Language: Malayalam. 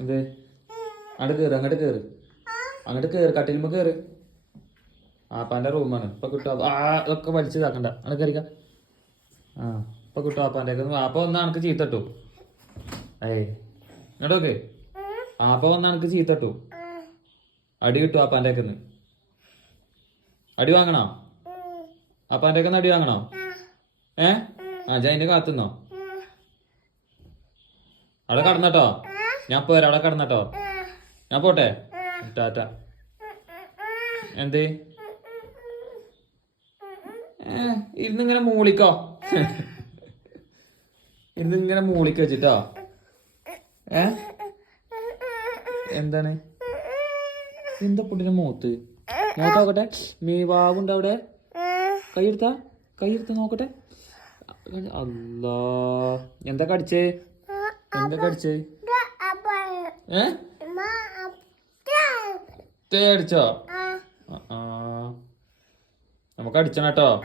ഇത് അങ്ങോട്ട് കയറ് അങ്ങോട്ട് കയറ് കട്ടിലുമ്പോ കയറ്. ആപ്പാന്റെ റൂമാണ് ഇപ്പൊ കിട്ടും. ഇതൊക്കെ വലിച്ചു ഇതാക്കണ്ട. അങ്ങോട്ട് കയറിക്ക. ഇപ്പൊ കിട്ടും ആപ്പാന്റെ. ആപ്പ വന്നാ എനിക്ക് ചീത്തട്ടു. ഇങ്ങോട്ടോക്കെ ആപ്പ വന്നാ എനിക്ക് ചീത്തട്ടു. അടി കിട്ടും ആപ്പാന്റെ. അടി വാങ്ങണോ? ആപ്പാന്റെ അടി വാങ്ങണോ? അതിന്റെ കാത്തുന്നോ? അവിടെ കടന്നട്ടോ. ഞാൻ പോരാ. അവിടെ കടന്നട്ടോ. ഞാൻ പോട്ടെ. ടാറ്റ. എന്തേ ഇരുന്നിങ്ങനെ മൂളിക്കോ. ഇരുന്നിങ്ങനെ മൂളിക്ക വെച്ചിട്ടോ. എന്താണ് എന്താ പൊട്ടിന്റെ മൂത്ത് നോക്കട്ടെ. വാവുണ്ട് അവിടെ. കൈയെടുത്ത നോക്കട്ടെ. അല്ലാ എന്താ കടിച്ചേ? തേടിച്ചോ? നമുക്ക് അടിച്ചണം കേട്ടോ.